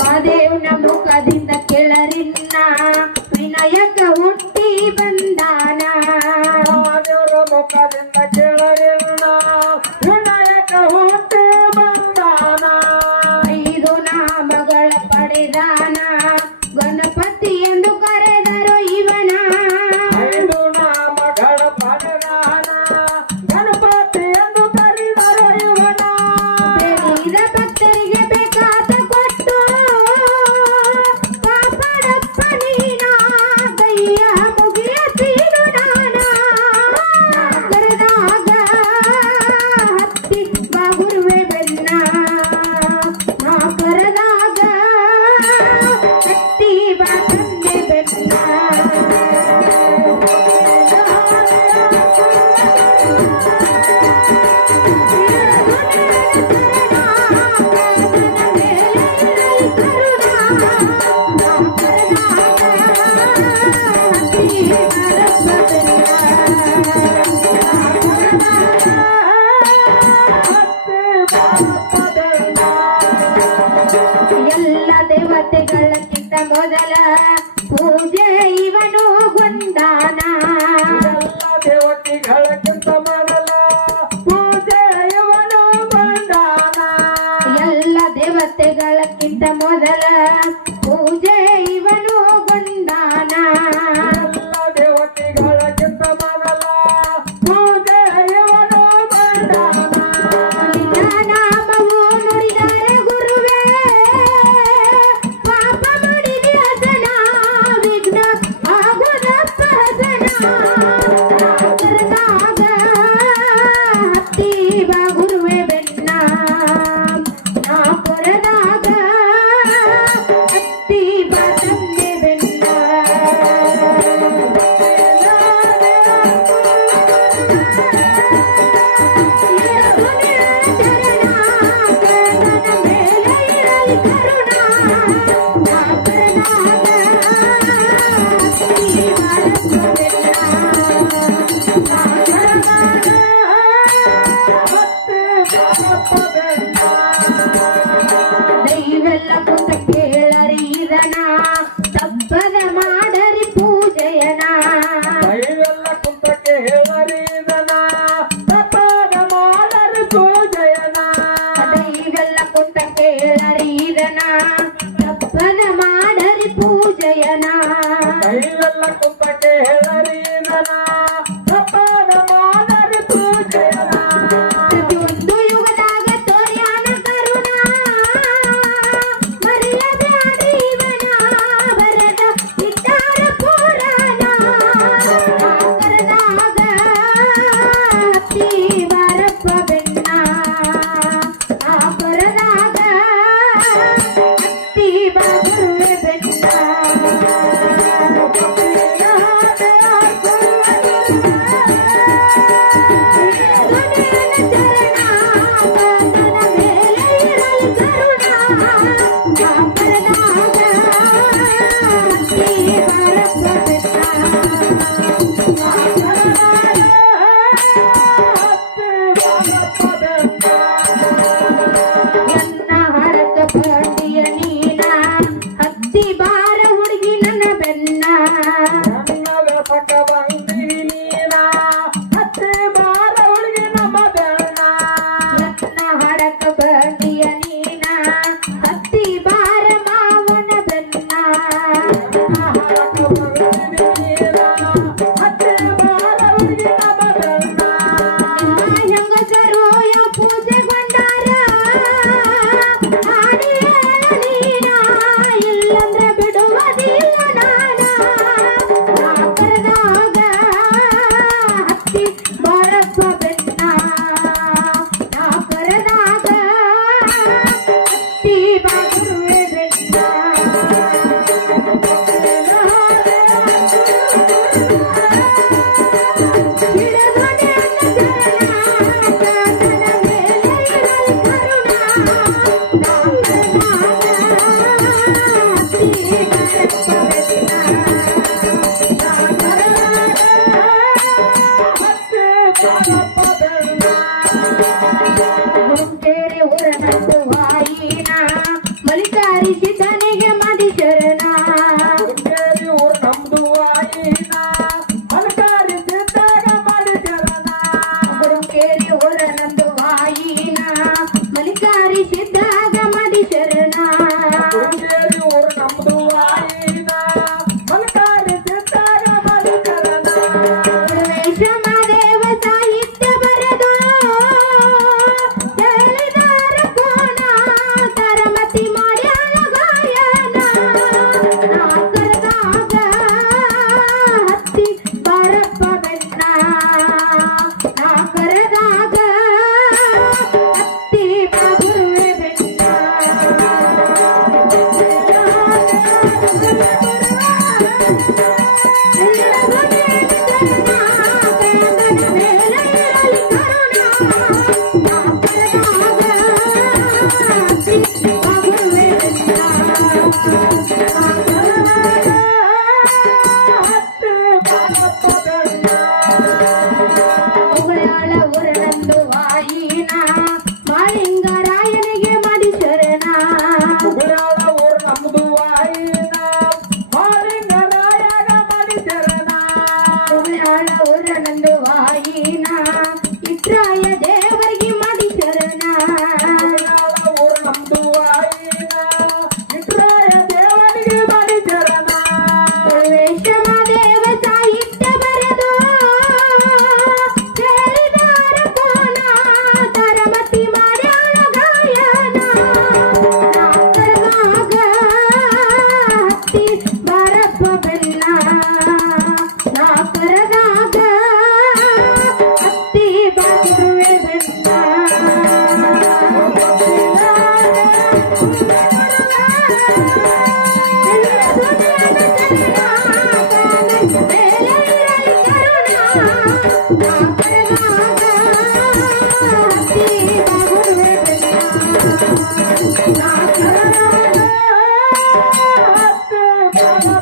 ಮಾದೇವನ ಮುಖದಿಂದ ಕೆಳರಿನ್ನ ವಿನಾಯಕ ಹುಟ್ಟಿ ಬಂದಾನ. ಮಾದೇವರ ಮುಖದಿಂದ ಕೆಳರಿನ್ನ ವಿನಾಯಕ ಹುಟ್ಟಿ ಬಂದಾನ. 5 ನಾಮಗಳ ಪಡೆದಾನ ಗಣಪತಿ ಎಂದು ಕರೆದರು ಇವನ. 5 ನಾಮಗಳ ಪಡೆದಾನ ಗಣಪತಿ ಎಂದು ಕರೆದರು ಇವನ. ಬೇಡಿದ ಭಕ್ತರಿಗೆ ಬೇಕಾದ ಕೊಟ್ಟು ಕಾಪಾಡಪ್ಪ ನೀನ ಕೈಯ ಮುಗಿಯ ತೀರು ನಾನ. ಕರೆದಾಗ ಹತ್ತಿ ಬಾ ಗುರುವೆ ಬೆನ್ನ. ನಾ ಕರೆದಾಗ ಹತ್ತಿ ಬಾ ತಂದೆ ಬೆನ್ನ. ಎಲ್ಲ ದೇವತೆಗಳಕ್ಕಿಂತ ಮೊದಲ ಪೂಜೆ ಇವನು ಗೊಂಡಾನ. ಎಲ್ಲ ದೇವತೆಗಳಕ್ಕಿಂತ ಮೊದಲ ಪೂಜೆ ಇವನು ಬಂದಾನ. ಎಲ್ಲ ದೇವತೆಗಳಕ್ಕಿಂತ ಮೊದಲ ಪೂಜೆ ಇವನು ಗೊಂಡಾನ. ಎಲ್ಲ ದೇವತೆಗಳಕ್ಕಿಂತ ಮೊದಲ ಪೂಜೆ ಇವನು ಬಂದಾನ. ನಿನ್ನ ನಾಮವು ನುಡಿದರೆ ಗುರುವೇ ಪಾಪ ಮಾಡಿದೆ ಹಸನ ವಿಘ್ನ ಆಗುದಪ್ಪ ಹಸನ. ಕರೆದಾಗ ಹತ್ತಿ ಬಾ ಗುರುವೆ ಬೆನ್ನ. ನಾ ಕರೆದಾಗ ಹತ್ತಿ ಬಾ ತಂದೆ ಬೆನ್ನ. ದೈವೆಲ್ಲ ಕುಂತ ಕೇಳರಿ ಇದನ ತಪ್ಪದ ಮಾಡರಿ ಪೂಜೆಯನ. ದೈವೆಲ್ಲ ಕುಂತಕ್ಕೆ ಹೇಳರಿ ಇದನ ತಪ್ಪದ ಮಾಡರಿ ಪೂಜೆಯನ. ದೈವೆಲ್ಲ ಕುಂತ ಕೇಳರಿ ಇದನ ತಪ್ಪದ ಮಾಡರಿ ಪೂಜೆಯನ. ದೈವೆಲ್ಲ ಕುಂತಕ್ಕೆ ಹೇಳರಿ ಇದನ ತಪ್ಪದ ಮಾಡರಿ ಪೂಜೆಯನ. ಪ್ರತಿಯೊಂದು ಯುಗದಾಗ ತೋರ್ಯಾನ ಕರುಣ ಮರೆಯಬೇಡಿ ಇವನ ಬರದ ಇದ್ದಾರ ಪುರಾಣ. ಕರೆದಾಗ ಹತ್ತಿ ಬಾರಪ್ಪ ಬೆನ್ನ. ಆ ಕರೆದಾಗ ಹತ್ತಿ ಬಾ ಗುರುವೆ ಬೆನ್ನ. ನನ್ನ ಹರಕ ಬಂಡಿಯ ನೀನ ಹತ್ತಿ ಬಾರ ಹುಡುಗಿ ನನ್ನ ಬೆನ್ನ. ನನ್ನ ವ್ಯಾಪಕ ಬಂದಿ ನೀನ ಹತ್ತಿ ಬಾರ ಹುಡುಗಿ ನಮ್ಮ ಬೆನ್ನ. ನನ್ನ ಹರಕ ಬಂಡಿಯ ನೀನ ಹತ್ತಿ ಬಾರ ಮಾವನ ಬೆನ್ನ. ಹರಕ ಬಂದಿ ನೀನ ಹತ್ತಿ ಬಾರ ಹುಡುಗಿ ನಮ್ಮ ಬೆನ್ನ. ಹೆಂಗಸರು ಯೋ ಪೂಜೆಗೊಂಡಾರ ಹಾಡಿ ಹೇಳ ನೀನ ಇಲ್ಲಂದ್ರೆ ಬಿಡುವುದಿಲ್ಲ ನಾನ. ನಾ ಕರೆದಾಗ ಹತ್ತಿ ಬಾರಪ್ಪ ಬೆನ್ನ. ನಾ ಕರೆದಾಗ ಹತ್ತಿ ಬಾ ಗುರುವೆ ಬೆನ್ನ. ಗುಂಟೇರಿ ಊರನಟ್ಟು ವಾಯಿನ ಮಾಡಿಸಿದ್ದಾಗ ಮಡಿ ಶರಣ ಶೃಂಗೇರಿ ಊರು ನಮ್ದು ವಾಯಿನ ಮಲ್ಕಾರಿ ಸಿದ್ದಾಗ ಮಡಿಕರಣ ವೇಷಮದೇವ ಸಾಹಿತ್ಯ ಬರೆದು ಹೇಳಿದಾರ ಕೋಣ ತರಮತಿ ಮಾಡ್ಯಾಳ ಗಾಯನ ನಾಗರದಾಗ ಹತ್ತಿ ಬಾರಪ್ಪ ಬೆನ್ನ ನಾಗರದಾಗ ಹತ್ತಿ ಬಾಗುರುವೆ ಬೆನ್ನ ಉಗುಳಾಳ ಊರನಂದು ವಾಯಿನ ಮಾಳಿಂಗರಾಯನಿಗೆ ಮಡಿ ಶರಣ ಉಗುರಾಳ ಊರು ನಮ್ದು ವಾಯಿನ ಮಾಳಿಂಗರಾಯಗ ಮಡಿಚರಣ ಉಗುಳಾಳ ಊರನಂದು ವಾಯಿನ ಇಟ್ರಾಯ ದೇವರಿಗೆ ಮಡಿ ಶರಣ ಉಗುರಾಳ ಊರು ನಮ್ದು ವಾಯಿನ ಇಟ್ರಾಯ ದೇವನಿಗೆ ಮಡಿಚರಣ ವೇಷಮದೇವ ಸಾಹಿತ್ಯ ಬರೆದು ಹೇಳಿದಾರ ಕೋಣ ತರಮತಿ ಮಾಡ್ಯಾಳ ಗಾಯನ ನಾಗರದಾಗ ಹತ್ತಿ ಬಾರಪ್ಪ ಬೆನ್ನ ನಾಗರದಾಗ ಹತ್ತಿ ಬಾಗುರುವೆ ಬೆನ್ನ ಹತ್ತು